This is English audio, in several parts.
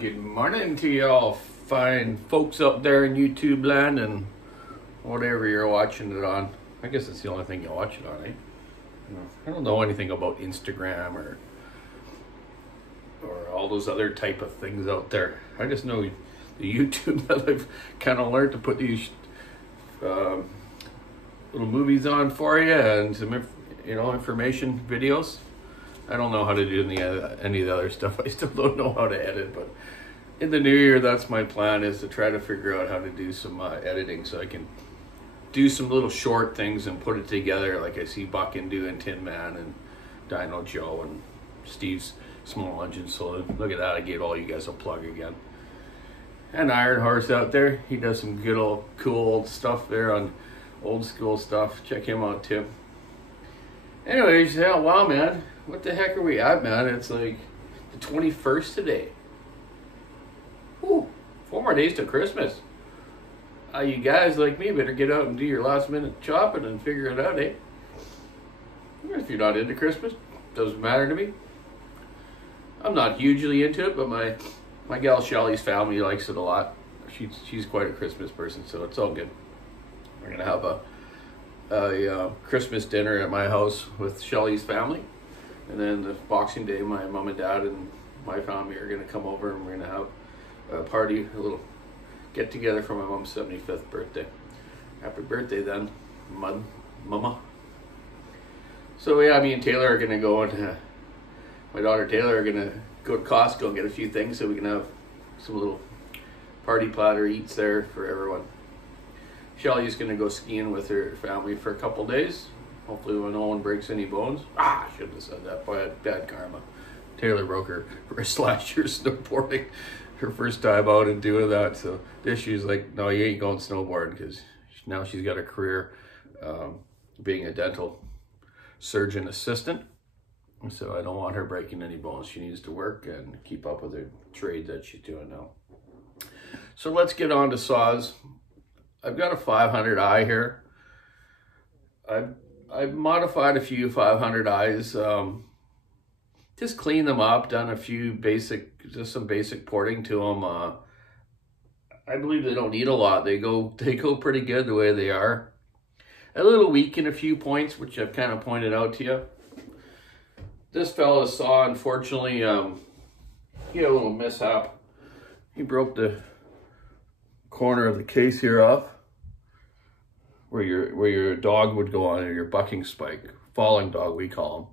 Good morning to y'all fine folks up there in YouTube land and whatever you're watching it on. I guess it's the only thing you watch it on, eh? I don't know anything about Instagram or all those other type of things out there. I just know the YouTube that I've kind of learned to put these little movies on for you and some information videos. I don't know how to do any of the other stuff. I still don't know how to edit, but in the new year, that's my plan, is to try to figure out how to do some editing so I can do some little short things and put it together like I see Buckin doing Tin Man and Dino Joe and Steve's Small Engine. So look at that, I gave all you guys a plug again. And Iron Horse out there, he does some good old cool old stuff there on old school stuff. Check him out too. Anyways, yeah, wow, man. What the heck are we at, man? It's like the 21st today. Whew, 4 more days to Christmas. You guys like me better get out and do your last minute shopping and figure it out, eh? If you're not into Christmas, doesn't matter to me. I'm not hugely into it, but my gal Shelly's family likes it a lot. She's quite a Christmas person, so it's all good. We're gonna have a Christmas dinner at my house with Shelly's family, and then the Boxing Day, my mom and dad and my family are gonna come over, and we're gonna have a party, a little get together for my mom's 75th birthday. Happy birthday then, mama. So yeah, me and Taylor are gonna go, and my daughter Taylor are gonna go to Costco and get a few things so we can have some little party platter eats there for everyone. Shelly's gonna go skiing with her family for a couple days. Hopefully no one breaks any bones. I shouldn't have said that, bad karma. Taylor broke her wrist last year snowboarding. Her first time out and doing that. So this she's like, no, you ain't going snowboarding, because now she's got a career being a dental surgeon assistant. So I don't want her breaking any bones. She needs to work and keep up with her trade that she's doing now. So let's get on to saws. I've got a 500i here. I've modified a few 500i's. Just cleaned them up, done a few just some basic porting to them. I believe they don't need a lot. They go pretty good the way they are. A little weak in a few points, which I've kind of pointed out to you. This fella's saw, unfortunately, he had a little mishap. He broke the corner of the case here off, where your dog would go on, or your bucking spike, falling dog we call him.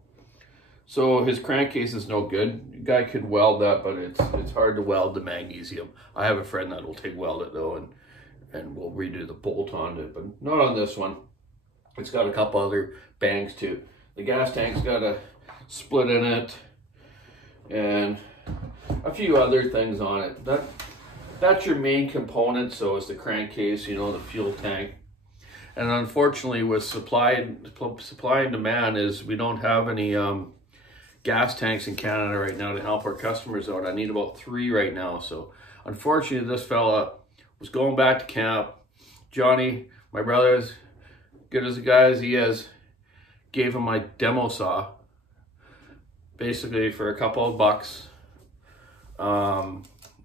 So his crankcase is no good. The guy could weld that, but it's hard to weld the magnesium. I have a friend that will TIG weld it though, and we'll redo the bolt on it, but not on this one. It's got a couple other bangs too. The gas tank's got a split in it, and a few other things on it. That's your main component. So is the crankcase, the fuel tank. And unfortunately, with supply and demand, is we don't have any gas tanks in Canada right now to help our customers out. I need about 3 right now. So unfortunately, this fella was going back to camp. Johnny, my brother, as good as the guy as he is, gave him my demo saw, basically for a couple of bucks,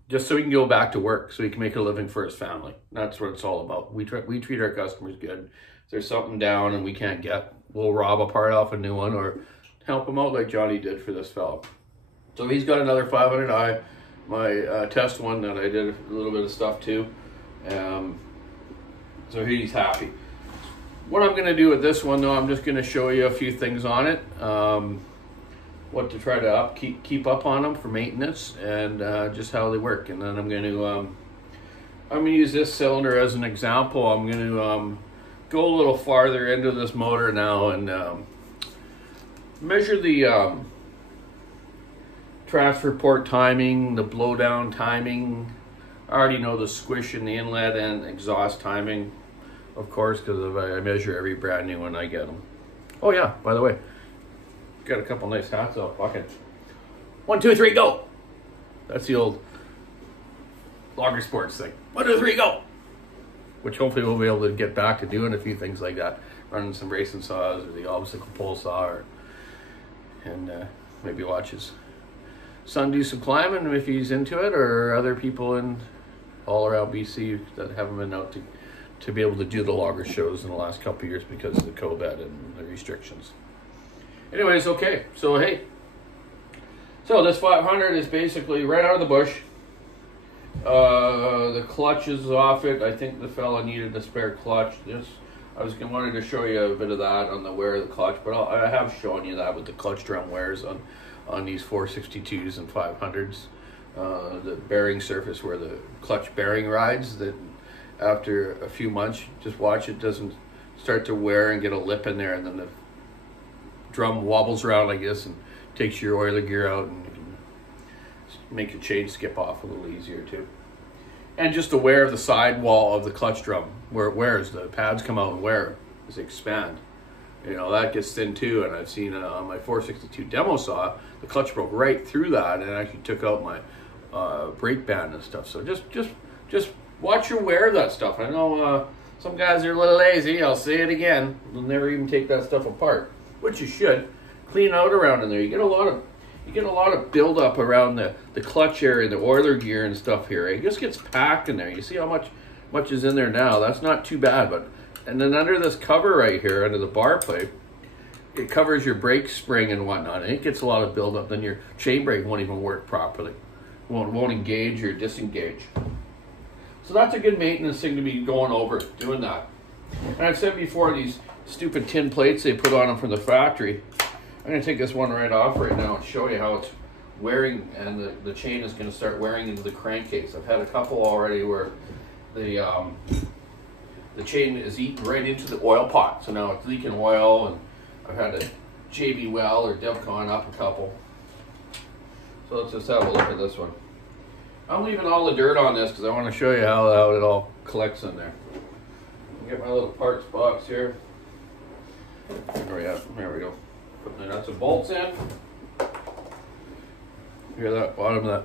just so he can go back to work, so he can make a living for his family. That's what it's all about. We treat our customers good. If there's something down and we can't get, we'll rob a part off a new one or help him out like Johnny did for this fellow. So he's got another 500i, my test one that I did a little bit of stuff to. So he's happy. What I'm going to do with this one though, I'm just going to show you a few things on it. What to try to keep up on them for maintenance, and just how they work. And then I'm going to use this cylinder as an example. I'm going to go a little farther into this motor now and measure the transfer port timing, the blowdown timing. I already know the squish in the inlet and exhaust timing, of course, because I measure every brand new one I get them. Oh yeah, by the way, got a couple nice hats out pocket. 1, 2, 3, go! That's the old Logger Sports thing. 1, 2, 3, go! Which hopefully we'll be able to get back to doing a few things like that. Running some racing saws or the obstacle pole saw, and maybe watch his son do some climbing if he's into it, or other people in all around BC that haven't been out to be able to do the logger shows in the last couple of years because of the COVID and the restrictions. Anyways, okay, so hey, so this 500 is basically right out of the bush. The clutch is off it. I think the fella needed a spare clutch. I wanted to show you a bit of that on the wear of the clutch, but I have shown you that with the clutch drum wears on these 462s and 500s. The bearing surface where the clutch bearing rides, that after a few months, just watch it doesn't start to wear and get a lip in there, and then the drum wobbles around like this and takes your oiler gear out, and you can make your chain skip off a little easier too. And just the wear of the sidewall of the clutch drum, where it wears, the pads come out and wear as they expand. You know, that gets thin too, and I've seen on my 462 demo saw, the clutch broke right through that and actually took out my brake band and stuff. So just watch your wear of that stuff. I know some guys are a little lazy, I'll say it again, they'll never even take that stuff apart, which you should. Clean out around in there. You get a lot of buildup around the clutch area, the oiler gear and stuff here. It just gets packed in there. You see how much is in there now. That's not too bad, but and then under this cover right here, under the bar plate, it covers your brake spring and whatnot, and it gets a lot of buildup. Then your chain brake won't even work properly. Won't engage or disengage. So that's a good maintenance thing to be going over, doing that. And I've said before, these stupid tin plates they put on them from the factory. I'm going to take this one right off right now and show you how it's wearing, and the chain is going to start wearing into the crankcase. I've had a couple already where the chain is eating right into the oil pot, so now it's leaking oil, and I've had a JB Well or Devcon up a couple. So let's just have a look at this one. I'm leaving all the dirt on this because I want to show you how it all collects in there. I'll get my little parts box here. There we go. Put the nuts and bolts in. Hear that bottom of that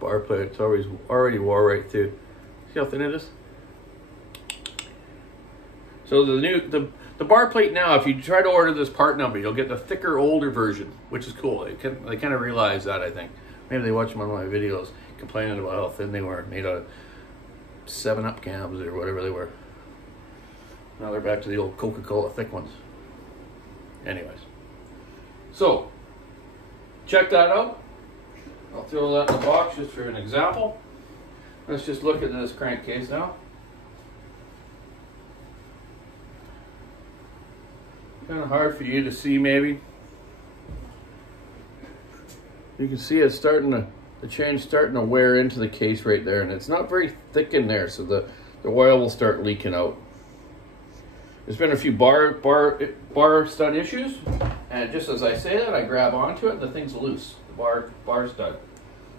bar plate? It's already wore right through. See how thin it is? So the bar plate now, if you try to order this part number, you'll get the thicker, older version, which is cool. They kind of realize that, I think. Maybe they watched one of my videos complaining about how thin they were, made out of 7-Up cans or whatever they were. Now they're back to the old Coca-Cola thick ones. Anyways, so check that out. I'll throw that in the box just for an example. Let's just look at this crankcase now. Kind of hard for you to see, maybe. You can see it's the chain's starting to wear into the case right there, and it's not very thick in there, so the oil will start leaking out. There's been a few bar stud issues, and just as I say that, I grab onto it and the thing's loose, the bar stud.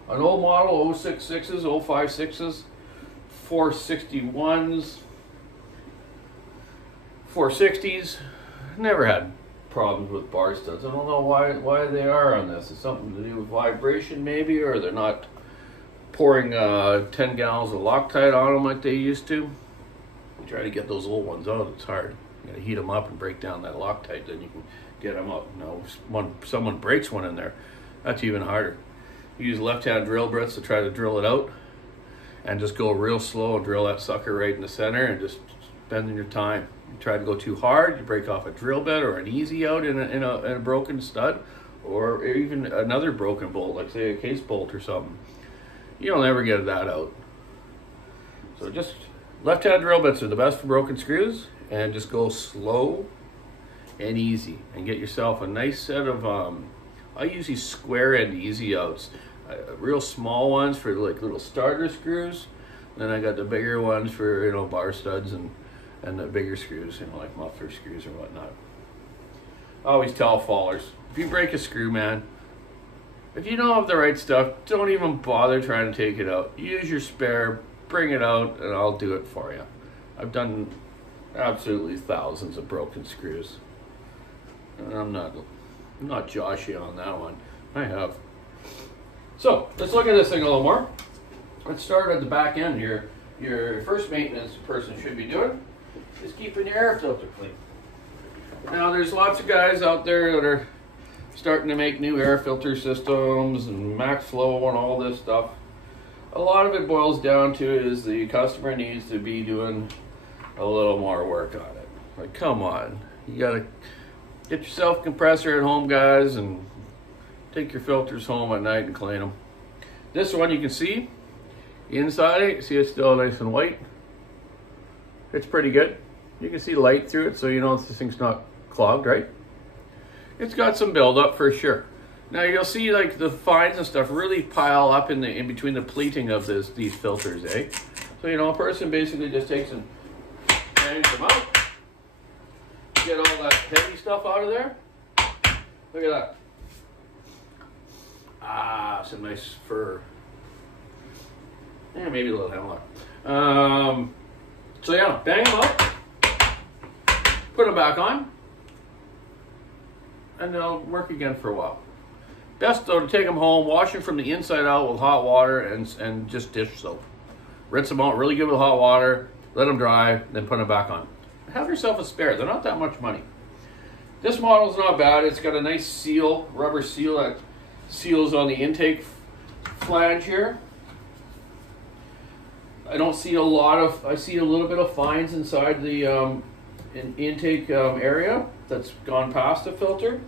An old model, 066s, 056s, 461s, 460s, never had problems with bar studs. I don't know why they are on this. It's something to do with vibration maybe, or they're not pouring 10 gallons of Loctite on them like they used to. You try to get those old ones out, it's hard. You gotta heat them up and break down that Loctite, then you can get them up. Now, when someone breaks one in there, that's even harder. You use left-hand drill bits to try to drill it out, and just go real slow and drill that sucker right in the center, and just spending your time. You try to go too hard, you break off a drill bit or an easy out in a broken stud, or even another broken bolt, like say a case bolt or something. You'll never get that out. So just left-hand drill bits are the best for broken screws, and just go slow and easy, and get yourself a nice set of I use these square end easy outs, real small ones for like little starter screws. Then I got the bigger ones for bar studs and the bigger screws, like muffler screws or whatnot. I always tell fallers, if you break a screw, man, if you don't have the right stuff, don't even bother trying to take it out. Use your spare, bring it out, and I'll do it for you. I've done absolutely thousands of broken screws. And I'm not joshy on that one. I have. So let's look at this thing a little more. Let's start at the back end here. Your first maintenance a person should be doing is keeping your air filter clean. Now there's lots of guys out there that are starting to make new air filter systems and max flow and all this stuff, a lot of it boils down to is the customer needs to be doing a little more work on it. Like, come on, you gotta get yourself a compressor at home, guys, and take your filters home at night and clean them. This one you can see inside it, you see it's still nice and white. It's pretty good. You can see light through it, so you know this thing's not clogged, right? It's got some buildup for sure. Now you'll see like the fines and stuff really pile up in between the pleating of these filters, eh? So you know, a person basically just takes and bangs them out, get all that heavy stuff out of there. Look at that. Ah, some nice fur. Yeah, maybe a little hemlock. So yeah, bang them out, put them back on, and they'll work again for a while. Best though to take them home, wash them from the inside out with hot water and just dish soap. Rinse them out really good with hot water, let them dry, then put them back on. Have yourself a spare. They're not that much money. This model's not bad. It's got a nice seal, rubber seal that seals on the intake flange here. I don't see a lot of, I see a little bit of fines inside the intake area that's gone past the filter.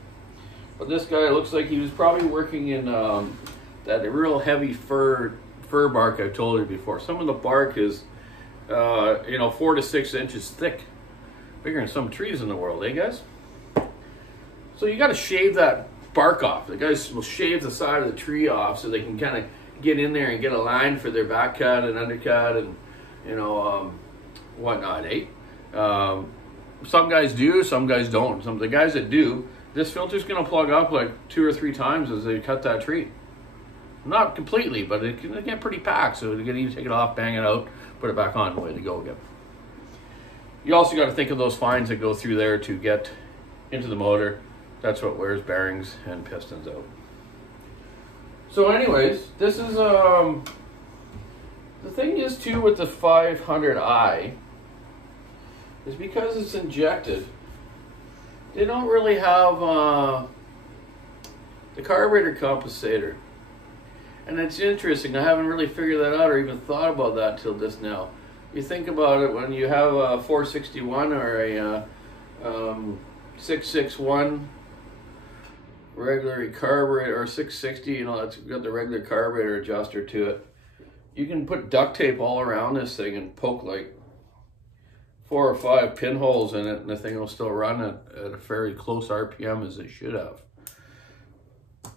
But this guy looks like he was probably working in that real heavy fir bark I told you before. Some of the bark is, you know, 4 to 6 inches thick. Bigger than some trees in the world, eh guys? So you got to shave that bark off. The guys will shave the side of the tree off so they can kind of get in there and get a line for their back cut and undercut and, you know, whatnot, eh? Some guys do, some guys don't. Some of the guys that do, this filter's going to plug up like 2 or 3 times as they cut that tree. Not completely, but it can get pretty packed, so you're going to need to take it off, bang it out, put it back on, away to go again. You also got to think of those fines that go through there to get into the motor. That's what wears bearings and pistons out. So anyways, this is, the thing is too with the 500i, is because it's injected, they don't really have the carburetor compensator. And it's interesting, I haven't really figured that out or even thought about that till just now. You think about it, when you have a 461 or a 661 regular carburetor, or 660, you know, that's got the regular carburetor adjuster to it. You can put duct tape all around this thing and poke like 4 or 5 pinholes in it, and the thing will still run at a very close RPM as it should have.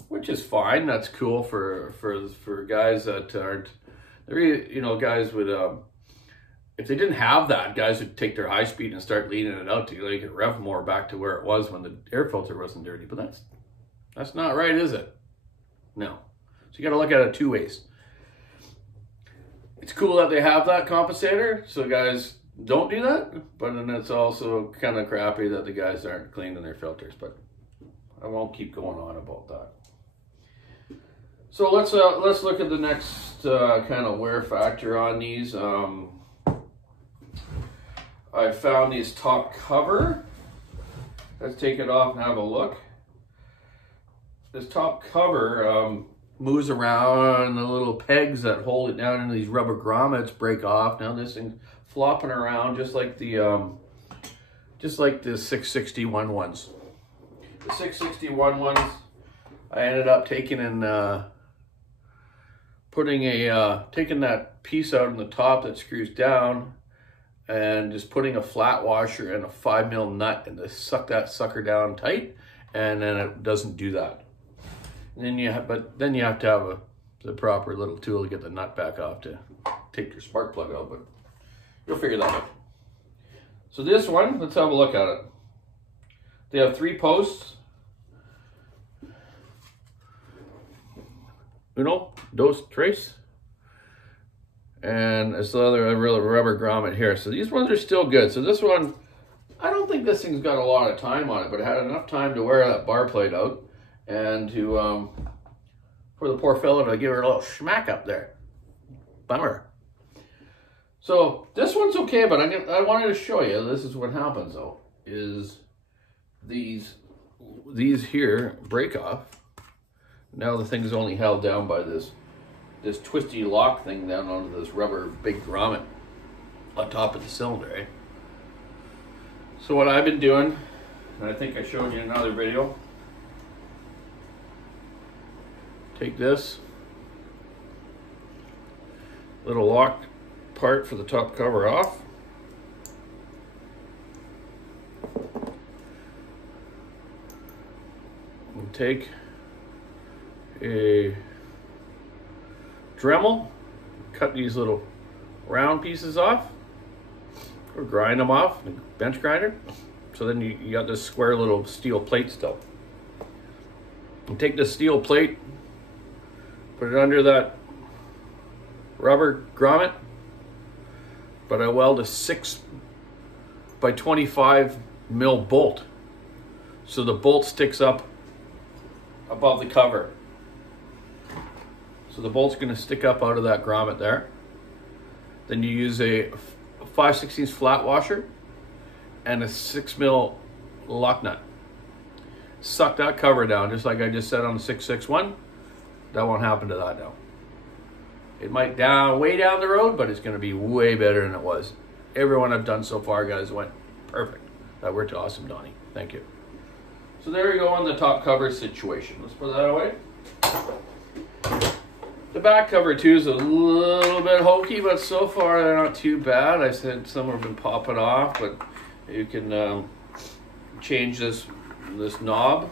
Which is fine. That's cool for guys that aren't, you know, guys would, if they didn't have that, guys would take their high speed and start leaning it out to make it rev more back to where it was when the air filter wasn't dirty. But that's not right, is it? No. So you got to look at it 2 ways. It's cool that they have that compensator, so guys don't do that. But then it's also kind of crappy that the guys aren't cleaning their filters. But I won't keep going on about that. So let's look at the next kind of wear factor on these. I found these top cover. Let's take it off and have a look. This top cover moves around, the little pegs that hold it down into these rubber grommets break off. Now this thing's flopping around just like the 661 ones. The 661 ones, I ended up taking and taking that piece out in the top that screws down and just putting a flat washer and a 5mm nut and just suck that sucker down tight, and then it doesn't do that. And then you have to have the proper little tool to get the nut back off to take your spark plug out, but you'll figure that out. So this one, let's have a look at it. They have 3 posts. Uno, dos, tres. And this other rubber grommet here. So these ones are still good. So this one, I don't think this thing's got a lot of time on it, but it had enough time to wear that bar plate out and to for the poor fellow to give her a little smack up there. Bummer. So this one's okay, but I wanted to show you, this is what happens though, is these these here break off. Now the thing's only held down by this twisty lock thing down onto this rubber big grommet on top of the cylinder, eh? So what I've been doing, and I think I showed you in another video, take this little lock part for the top cover off. And take a Dremel, cut these little round pieces off, or grind them off, bench grinder. So then you got this square little steel plate still. And take the steel plate, put it under that rubber grommet, but I weld a 6 by 25 mil bolt. So the bolt sticks up above the cover. So the bolt's going to stick up out of that grommet there. Then you use a 5/16 flat washer and a 6 mil lock nut. Suck that cover down, just like I just said on the 661. That won't happen to that now. It might way down the road, but it's going to be way better than it was. Everyone I've done so far, guys, went perfect. That worked awesome, Donny. Thank you. So there we go on the top cover situation. Let's put that away. The back cover too is a little bit hokey, but so far they're not too bad. I said some have been popping off, but you can change this knob.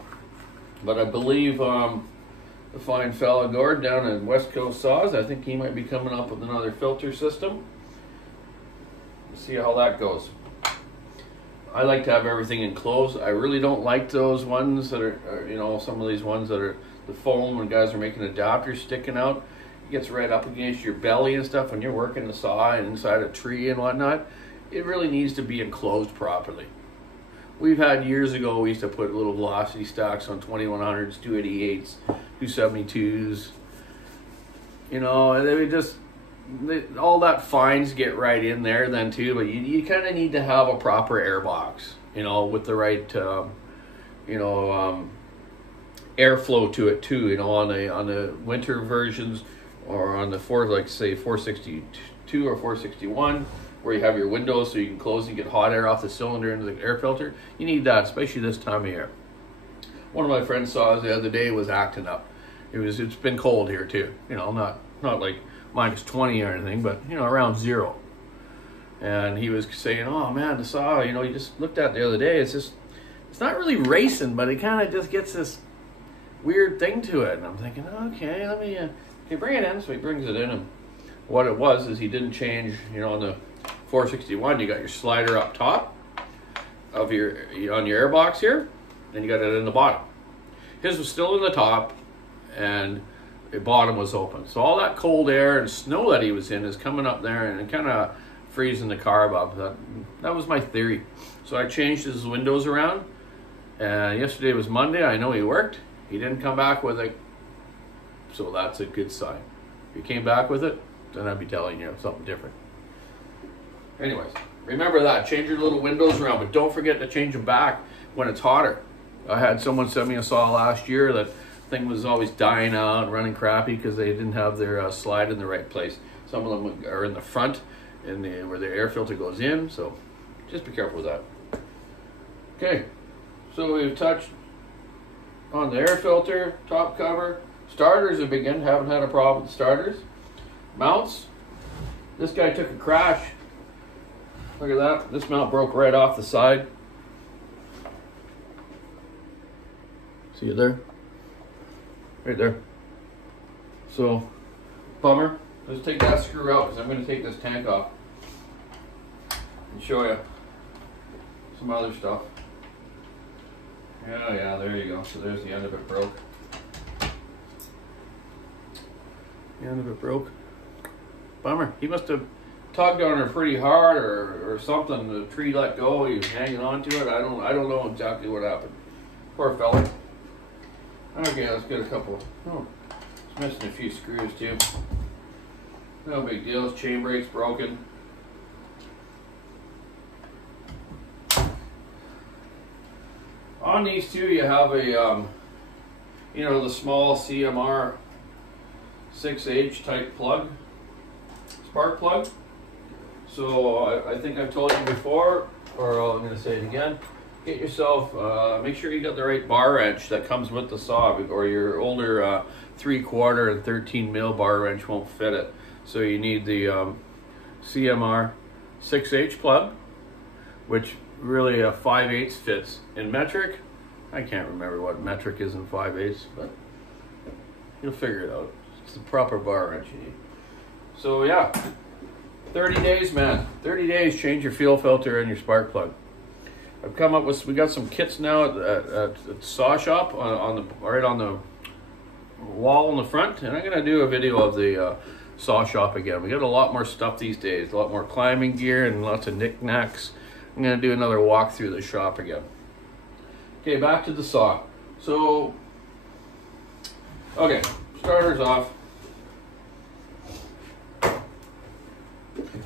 But I believe the fine fella Gord down in West Coast Saws, I think he might be coming up with another filter system. Let's see how that goes. I like to have everything enclosed. I really don't like those ones that are, you know, some of these ones that are the foam when guys are making adapters sticking out. It gets right up against your belly and stuff when you're working the saw and inside a tree and whatnot. It really needs to be enclosed properly. We've had years ago, we used to put little velocity stacks on 2100s, 288s, 272s. You know, and they just, all that fines get right in there then too, but you kind of need to have a proper air box, you know, with the right, airflow to it too, you know, on the winter versions or on the like say 462 or 461, where you have your windows so you can close and get hot air off the cylinder into the air filter. You need that, especially this time of year. One of my friends saw us the other day was acting up. It's been cold here too, you know, not like -20 or anything, but you know, around 0. And he was saying, "Oh man, the saw, you know, you just looked at the other day. It's not really racing, but it kind of just gets this weird thing to it." And I'm thinking, okay, let me bring it in. So he brings it in, and what it was is he didn't change, you know, on the 461 you got your slider up top of on your airbox here, and you got it in the bottom. His was still in the top and the bottom was open, so all that cold air and snow that he was in is coming up there and kind of freezing the carb up. That was my theory. So I changed his windows around, and yesterday was Monday. I know he worked. He didn't come back with it, so that's a good sign. If he came back with it, then I'd be telling you something different. Anyways, remember that. Change your little windows around, but don't forget to change them back when it's hotter. I had someone send me a saw last year that thing was always dying out, running crappy because they didn't have their slide in the right place. Some of them are in the front, where the air filter goes in, so just be careful with that. Okay, so we've touched on the air filter, top cover. Starters haven't had a problem with starters. Mounts, this guy took a crash. Look at that, this mount broke right off the side. See it there? Right there. So, bummer. Let's take that screw out because I'm going to take this tank off and show you some other stuff. Yeah, there you go. So there's the end of it broke. The end of it broke. Bummer. He must have tugged on her pretty hard or something. The tree let go. He was hanging on to it. I don't know exactly what happened. Poor fella. Okay, let's get a couple. Oh, it's missing a few screws too. No big deal. His chain brake's broken. on these two, you have a, you know, the small CMR 6H type plug, spark plug. So I think I've told you before, or I'm going to say it again. Get yourself, make sure you got the right bar wrench that comes with the saw, or your older 3/4 and 13 mil bar wrench won't fit it. So you need the CMR 6H plug, which really a 5/8 fits in metric. I can't remember what metric is in 5/8, but you'll figure it out. It's the proper bar wrench you need. So yeah, 30 days, man. 30 days, change your fuel filter and your spark plug. I've come up with, we got some kits now at the saw shop right on the wall in the front, and I'm gonna do a video of the saw shop again. We got a lot more stuff these days, a lot more climbing gear and lots of knickknacks. I'm gonna do another walk through the shop again. Okay, back to the saw. So, okay, starters off.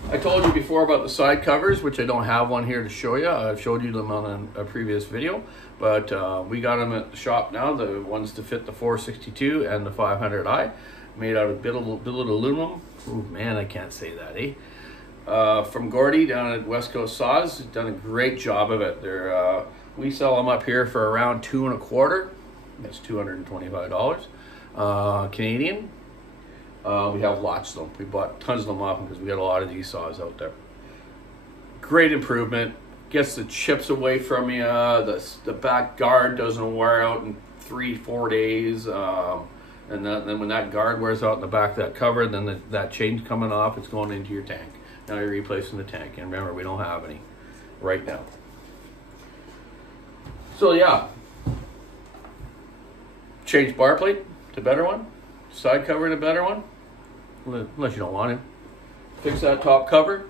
I told you before about the side covers, which I don't have one here to show you. I've showed you them on a previous video, but we got them at the shop now, the ones to fit the 462 and the 500i, made out of billet aluminum. Ooh, man, I can't say that, eh? From Gordy down at West Coast Saws, done a great job of it. They're we sell them up here for around $2 1/4. That's $225 Canadian. We have lots of them. We bought tons of them off because we got a lot of these saws out there. Great improvement. Gets the chips away from you. The back guard doesn't wear out in 3-4 days. And then when that guard wears out in the back of that cover, then that chain's coming off. It's going into your tank. Now you're replacing the tank. And remember, we don't have any right now. So yeah. Change bar plate to better one. Side cover to better one. Unless you don't want it. Fix that top cover.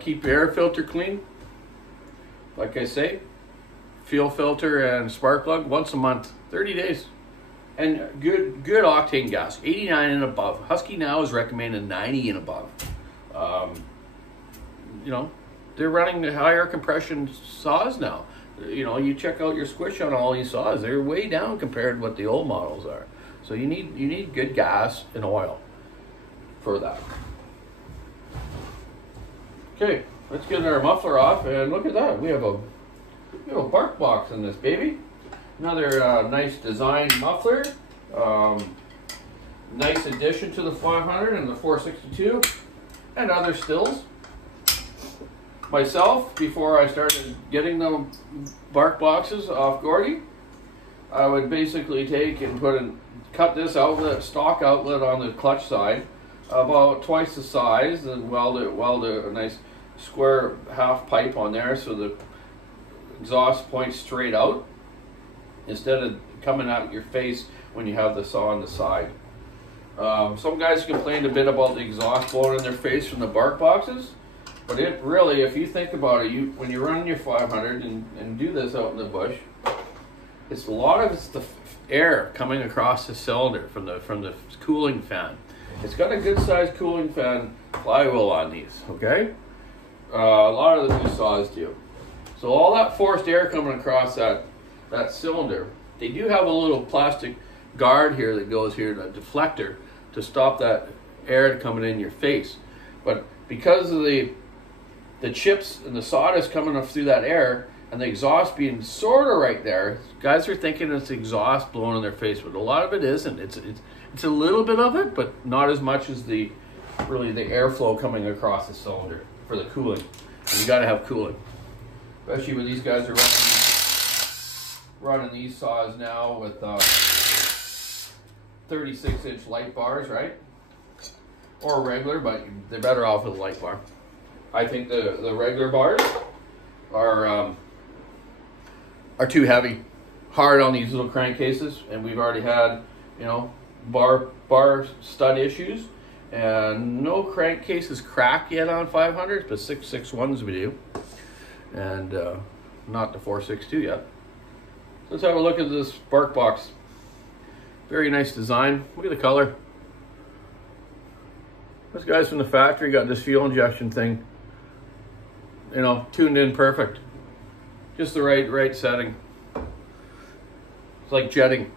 Keep your air filter clean. Like I say, fuel filter and spark plug once a month, 30 days. And good octane gas, 89 and above. Husky now is recommending 90 and above. You know, they're running the higher compression saws now. You know, you check out your squish on all these saws, they're way down compared to what the old models are. So you need good gas and oil for that. Okay, let's get our muffler off, and look at that. We have a bark box in this baby. Another nice design muffler. Nice addition to the 500 and the 462 and other Stihls. Myself, before I started getting the bark boxes off Gordy, I would basically take and cut this outlet, stock outlet on the clutch side, about twice the size, and weld a nice square half pipe on there so the exhaust points straight out instead of coming out your face when you have the saw on the side. Some guys complained a bit about the exhaust blowing in their face from the bark boxes, but it really, if you think about it, when you're running your 500 and do this out in the bush, it's a lot of it's the air coming across the cylinder from the cooling fan. It's got a good sized cooling fan flywheel on these, okay? A lot of the new saws do. So all that forced air coming across that cylinder, they do have a little plastic guard here that goes here, the deflector, to stop that air coming in your face. But because of the chips and the sawdust coming up through that air and the exhaust being sort of right there, guys are thinking it's exhaust blowing in their face, but a lot of it isn't. It's a little bit of it, but not as much as the airflow coming across the cylinder for the cooling. And you got to have cooling, especially when these guys are running these saws now with 36-inch light bars, right? Or regular, but they're better off with a light bar. I think the regular bars are too heavy, hard on these little crankcases, and we've already had, you know, bar stud issues, and no crankcases crack yet on 500s, but 661s we do, and not the 462 yet. Let's have a look at this bark box. Very nice design. Look at the color. This guy's from the factory got this fuel injection thing, you know, tuned in perfect. Just the right setting. It's like jetting,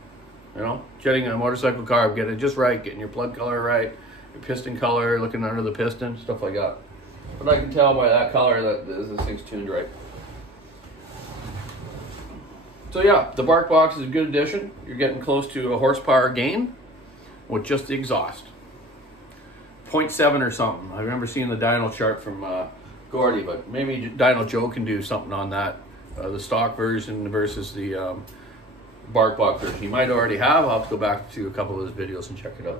you know, jetting a motorcycle car, get it just right, getting your plug color right, your piston color, looking under the piston, stuff like that. But I can tell by that color that this thing's tuned right. So yeah, the bark box is a good addition. You're getting close to a horsepower gain with just the exhaust. 0.7 or something. I remember seeing the dyno chart from Gordy, but maybe Dyno Joe can do something on that. The stock version versus the bark box version. He might already have. I'll have to go back to a couple of his videos and check it out.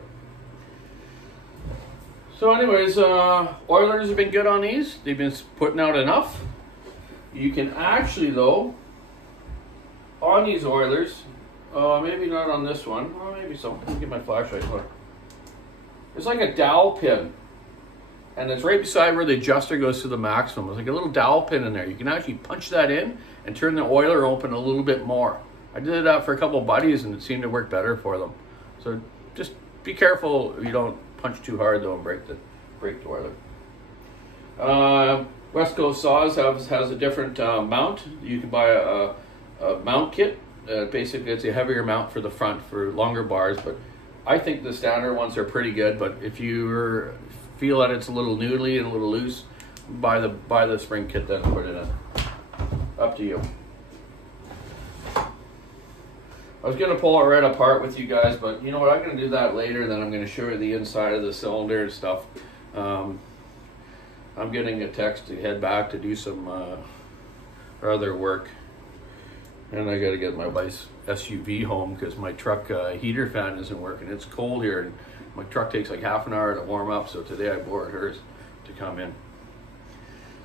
So anyways, oilers have been good on these. They've been putting out enough. You can actually, though, on these oilers, maybe not on this one. Oh, maybe so. Let me get my flashlight. Look. There's like a dowel pin. And it's right beside where the adjuster goes to the maximum. There's like a little dowel pin in there. You can actually punch that in and turn the oiler open a little bit more. I did that for a couple of buddies and it seemed to work better for them. So just be careful you don't punch too hard though and break the oiler. West Coast Saws has a different mount. You can buy a mount kit. Basically it's a heavier mount for the front for longer bars, but I think the standard ones are pretty good. But if you feel that it's a little noodly and a little loose, buy the spring kit then and put it in. Up to you. I was going to pull it right apart with you guys, but you know what, I'm going to do that later. Then I'm going to show you the inside of the cylinder and stuff. I'm getting a text to head back to do some other work. And I got to get my wife's SUV home because my truck heater fan isn't working. It's cold here and my truck takes like half an hour to warm up. So today I borrowed hers to come in.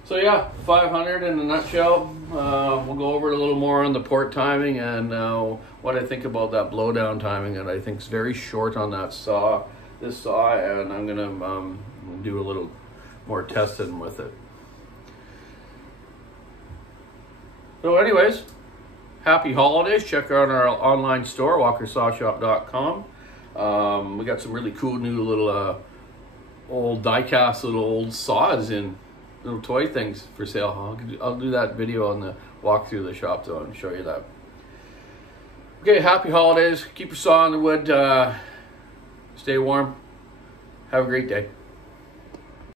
So yeah, 500 in a nutshell. We'll go over it a little more on the port timing and what I think about that blowdown timing. And I think it's very short on that saw, this saw, and I'm gonna do a little more testing with it. So anyways, happy holidays. Check out our online store, walkersawshop.com. We got some really cool new little old die-cast little old saws in little toy things for sale. I'll do that video on the walk through the shop though and show you that. Okay, happy holidays. Keep your saw in the wood. Stay warm. Have a great day.